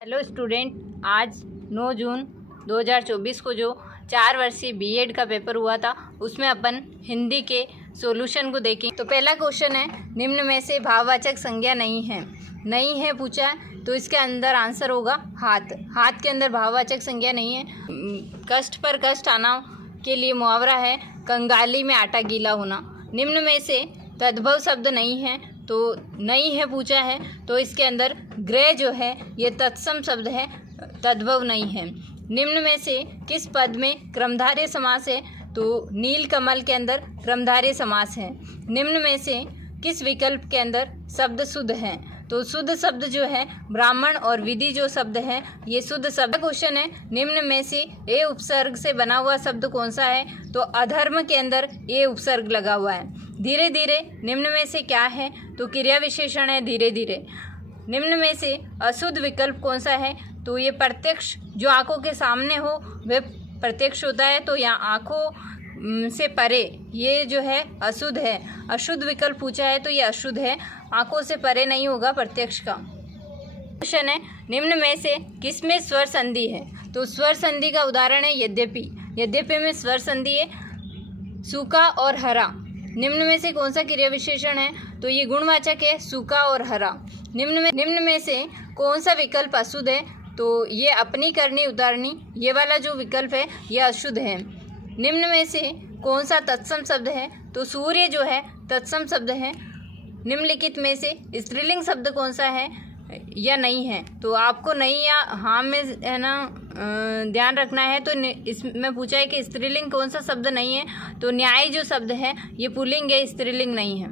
Hello student, आज 9 जून 2024 को जो 4 वर्षीय बीएड का पेपर हुआ था उसमें अपन हिंदी के सॉल्यूशन को देखें। तो पहला क्वेश्चन है, निम्न में से भाववाचक संज्ञा नहीं है पूछा है, तो इसके अंदर आंसर होगा हाथ। हाथ के अंदर भाववाचक संज्ञा नहीं है। कष्ट पर कष्ट आना के लिए मुहावरा है कंगाली में आटा गीला होना। निम्न में से तद्भव शब्द नहीं है, तो नहीं है पूछा है, तो इसके अंदर ग्रह जो है ये तत्सम शब्द है, तद्भव नहीं है। निम्न में से किस पद में क्रमधारय समास है, तो नील कमल के अंदर क्रमधारय समास है। निम्न में से किस विकल्प के अंदर शब्द शुद्ध है, तो शुद्ध शब्द जो है ब्राह्मण और विधि जो शब्द है ये शुद्ध शब्द। क्वेश्चन है, निम्न में से ए उपसर्ग से बना हुआ शब्द कौन सा है, तो अधर्म के अंदर ए उपसर्ग लगा हुआ है। धीरे धीरे निम्न में से क्या है, तो क्रिया विशेषण है धीरे धीरे। निम्न में से अशुद्ध विकल्प कौन सा है, तो ये प्रत्यक्ष जो आंखों के सामने हो वह प्रत्यक्ष होता है, तो यहाँ आंखों से परे ये जो है अशुद्ध है। अशुद्ध विकल्प पूछा है तो ये अशुद्ध है, आंखों से परे नहीं होगा प्रत्यक्ष का। क्वेश्चन है, निम्न में से किसमें स्वर संधि है, तो स्वर संधि का उदाहरण है यद्यपि। यद्यपि में स्वर संधि है। सूखा और हरा, निम्न में से कौन सा क्रिया विशेषण है, तो ये गुणवाचक है सूखा और हरा। निम्न में से कौन सा विकल्प अशुद्ध है, तो ये अपनी करनी उतारनी ये वाला जो विकल्प है यह अशुद्ध है। निम्न में से कौन सा तत्सम शब्द है, तो सूर्य जो है तत्सम शब्द है। निम्नलिखित में से स्त्रीलिंग शब्द कौन सा है या नहीं है, तो आपको नहीं या हाँ में है ना ध्यान रखना है। तो इसमें पूछा है कि स्त्रीलिंग कौन सा शब्द नहीं है, तो न्याय जो शब्द है ये पुल्लिंग है, स्त्रीलिंग नहीं है।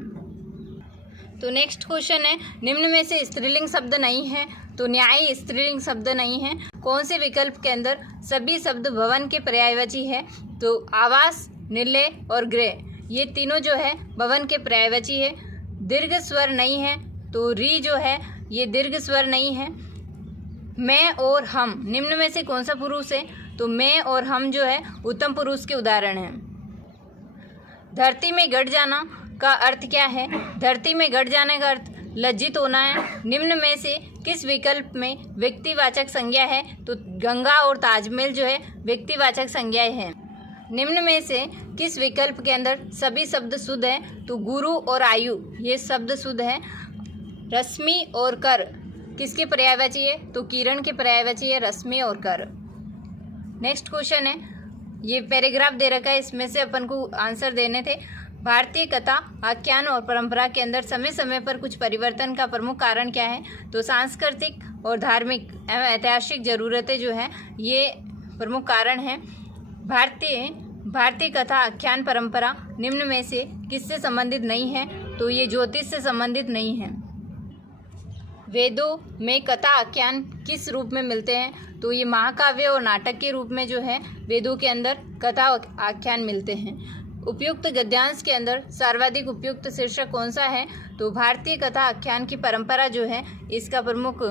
तो नेक्स्ट क्वेश्चन है, निम्न में से स्त्रीलिंग शब्द नहीं है, तो न्याय स्त्रीलिंग शब्द नहीं है। कौन से विकल्प के अंदर सभी शब्द भवन के पर्यायवाची है, तो आवास, निलय और गृह ये तीनों जो है भवन के पर्यायवाची है। दीर्घ स्वर नहीं है, तो री जो है ये दीर्घ स्वर नहीं है। मैं और हम, निम्न में से कौन सा पुरुष है, तो मैं और हम जो है उत्तम पुरुष के उदाहरण हैं। धरती में गड़ जाना का अर्थ क्या है, धरती में गड़ जाने का अर्थ लज्जित होना है। निम्न में से किस विकल्प में व्यक्तिवाचक संज्ञा है, तो गंगा और ताजमहल जो है व्यक्तिवाचक संज्ञाएं हैं। निम्न में से किस विकल्प के अंदर सभी शब्द शुद्ध है, तो गुरु और आयु ये शब्द शुद्ध है। रश्मि और कर किसके पर्यायवाची है, तो किरण के पर्यायवाची है रश्मि और कर। नेक्स्ट क्वेश्चन है, ये पैराग्राफ दे रखा है, इसमें से अपन को आंसर देने थे। भारतीय कथा, आख्यान और परंपरा के अंदर समय समय पर कुछ परिवर्तन का प्रमुख कारण क्या है, तो सांस्कृतिक और धार्मिक एवं ऐतिहासिक ज़रूरतें जो हैं ये प्रमुख कारण हैं। भारतीय कथा, आख्यान, परंपरा निम्न में से किससे संबंधित नहीं है, तो ये ज्योतिष से संबंधित नहीं है। वेदों में कथा आख्यान किस रूप में मिलते हैं, तो ये महाकाव्य और नाटक के रूप में जो है वेदों के अंदर कथा आख्यान मिलते हैं। उपयुक्त गद्यांश के अंदर सर्वाधिक उपयुक्त शीर्षक कौन सा है, तो भारतीय कथा आख्यान की परंपरा जो है इसका प्रमुख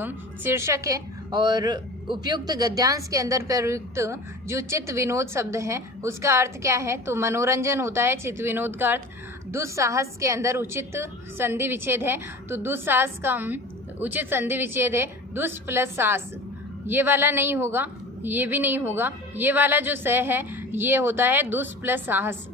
शीर्षक है। और उपयुक्त गद्यांश के अंदर प्रयुक्त जो चित्त विनोद शब्द है उसका अर्थ क्या है, तो मनोरंजन होता है चित्त विनोद का अर्थ। दुस्साहस के अंदर उचित संधि विच्छेद है, तो दुस्साहस का उचित संधि विच्छेद है दुस प्लस सास, ये वाला नहीं होगा, ये भी नहीं होगा। ये वाला जो स है ये होता है दुस प्लस साहस।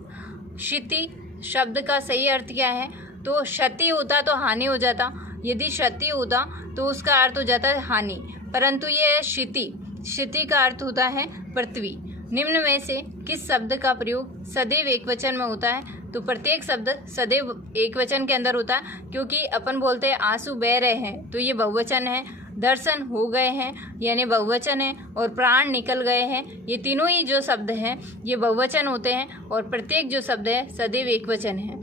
क्षति शब्द का सही अर्थ क्या है, तो क्षति होता तो हानि हो जाता, यदि क्षति होता तो उसका अर्थ हो जाता है हानि, परंतु ये है क्षति का अर्थ होता है पृथ्वी। निम्न में से किस शब्द का प्रयोग सदैव एकवचन में होता है, तो प्रत्येक शब्द सदैव एकवचन के अंदर होता है, क्योंकि अपन बोलते हैं आंसू बह रहे हैं तो ये बहुवचन है। दर्शन हो गए हैं यानी बहुवचन है, और प्राण निकल गए हैं ये तीनों ही जो शब्द हैं ये बहुवचन होते हैं, और प्रत्येक जो शब्द है सदैव एकवचन है।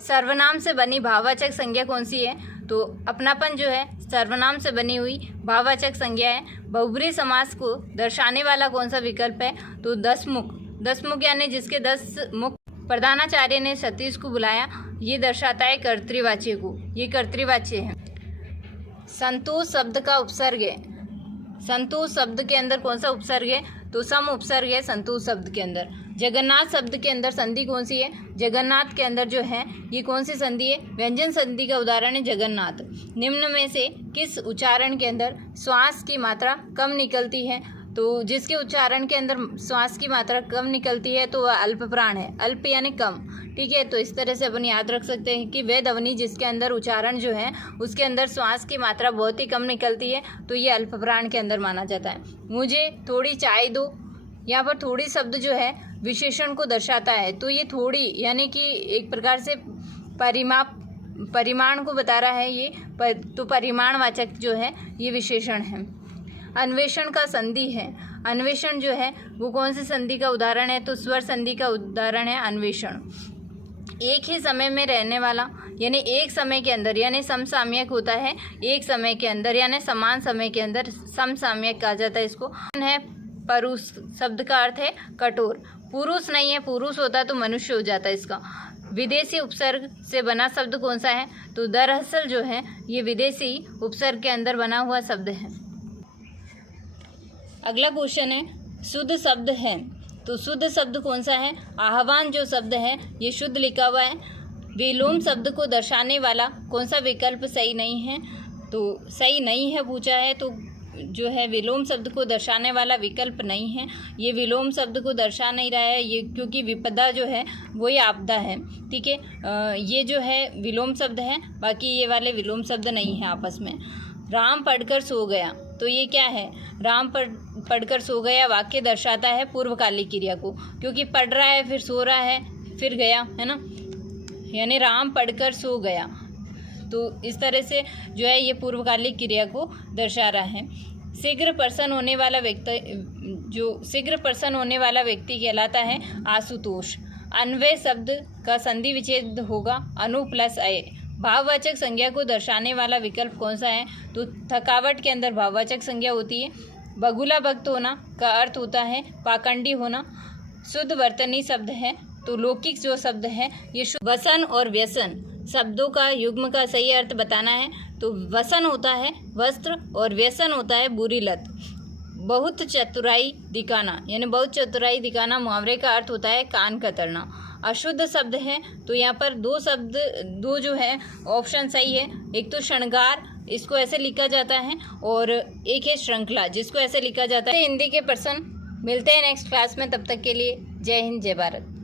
सर्वनाम से बनी भाववाचक संज्ञा कौन सी है, तो अपनापन जो है सर्वनाम से बनी हुई भाववाचक संज्ञा है। बहुब्रीहि समास को दर्शाने वाला कौन सा विकल्प है, तो दसमुख यानी जिसके 10 मुख। प्रधानाचार्य ने सतीश को बुलाया, ये दर्शाता है कर्तृवाच्य को, ये कर्तृवाच्य है। संतोष शब्द का उपसर्ग है, संतोष शब्द के अंदर कौन सा उपसर्ग है, तो सम उपसर्ग है संतोष शब्द के अंदर। जगन्नाथ शब्द के अंदर संधि कौन सी है? जगन्नाथ के अंदर जो है ये कौन सी संधि है? व्यंजन संधि का उदाहरण है जगन्नाथ। निम्न में से किस उच्चारण के अंदर श्वास की मात्रा कम निकलती है? तो जिसके उच्चारण के अंदर श्वास की मात्रा कम निकलती है तो वह अल्प प्राण है। अल्प यानी कम, ठीक है। तो इस तरह से अपन याद रख सकते हैं कि वे ध्वनि जिसके अंदर उच्चारण जो है उसके अंदर श्वास की मात्रा बहुत ही कम निकलती है तो ये अल्प प्राण के अंदर माना जाता है। मुझे थोड़ी चाय दो, यहाँ पर थोड़ी शब्द जो है विशेषण को दर्शाता है। तो ये थोड़ी यानी कि एक प्रकार से परिमाण को बता रहा है ये, तो परिमाणवाचक जो है ये विशेषण है। अन्वेषण का संधि है। अन्वेषण जो है वो कौन सी संधि का उदाहरण है? तो स्वर संधि का उदाहरण है अन्वेषण। एक ही समय में रहने वाला यानी एक समय के अंदर यानी समसामयिक होता है। एक समय के अंदर यानी समान समय के अंदर समसामयिक कहा जाता है इसको। है परुष शब्द का अर्थ है कठोर। पुरुष नहीं है, पुरुष होता तो मनुष्य हो जाता है इसका। विदेशी उपसर्ग से बना शब्द कौन सा है? तो दरअसल जो है ये विदेशी उपसर्ग के अंदर बना हुआ शब्द है। अगला क्वेश्चन है शुद्ध शब्द है। तो शुद्ध शब्द कौन सा है? आह्वान जो शब्द है ये शुद्ध लिखा हुआ है। विलोम शब्द को दर्शाने वाला कौन सा विकल्प सही नहीं है? तो सही नहीं है पूछा है, तो जो है विलोम शब्द को दर्शाने वाला विकल्प नहीं है। ये विलोम शब्द को दर्शा नहीं रहा है ये, क्योंकि विपदा जो है वही आपदा है, ठीक है। ये जो है विलोम शब्द है, बाकी ये वाले विलोम शब्द नहीं है आपस में। राम पढ़कर सो गया, तो ये क्या है? राम पढ़कर सो गया वाक्य दर्शाता है पूर्वकालिक क्रिया को, क्योंकि पढ़ रहा है फिर सो रहा है फिर गया, है ना, यानी राम पढ़कर सो गया। तो इस तरह से जो है ये पूर्वकालिक क्रिया को दर्शा रहा है। शीघ्र प्रसन्न होने वाला व्यक्ति कहलाता है आशुतोष। अन्वय शब्द का संधि विच्छेद होगा अनु प्लस अय। भाववाचक संज्ञा को दर्शाने वाला विकल्प कौन सा है? तो थकावट के अंदर भाववाचक संज्ञा होती है। बगुला भक्त होना का अर्थ होता है पाखंडी होना। शुद्ध वर्तनी शब्द है, तो लौकिक जो शब्द है ये वसन और व्यसन शब्दों का युग्म का सही अर्थ बताना है। तो वसन होता है वस्त्र और व्यसन होता है बुरी लत। बहुत चतुराई दिखाना यानी बहुत चतुराई दिखाना मुहावरे का अर्थ होता है कान कतरना। अशुद्ध शब्द है, तो यहाँ पर दो जो है ऑप्शन सही है। एक तो श्रृंगार, इसको ऐसे लिखा जाता है, और एक है श्रृंखला जिसको ऐसे लिखा जाता है। हिंदी के पर्सन मिलते हैं नेक्स्ट क्लास में, तब तक के लिए जय हिंद जय भारत।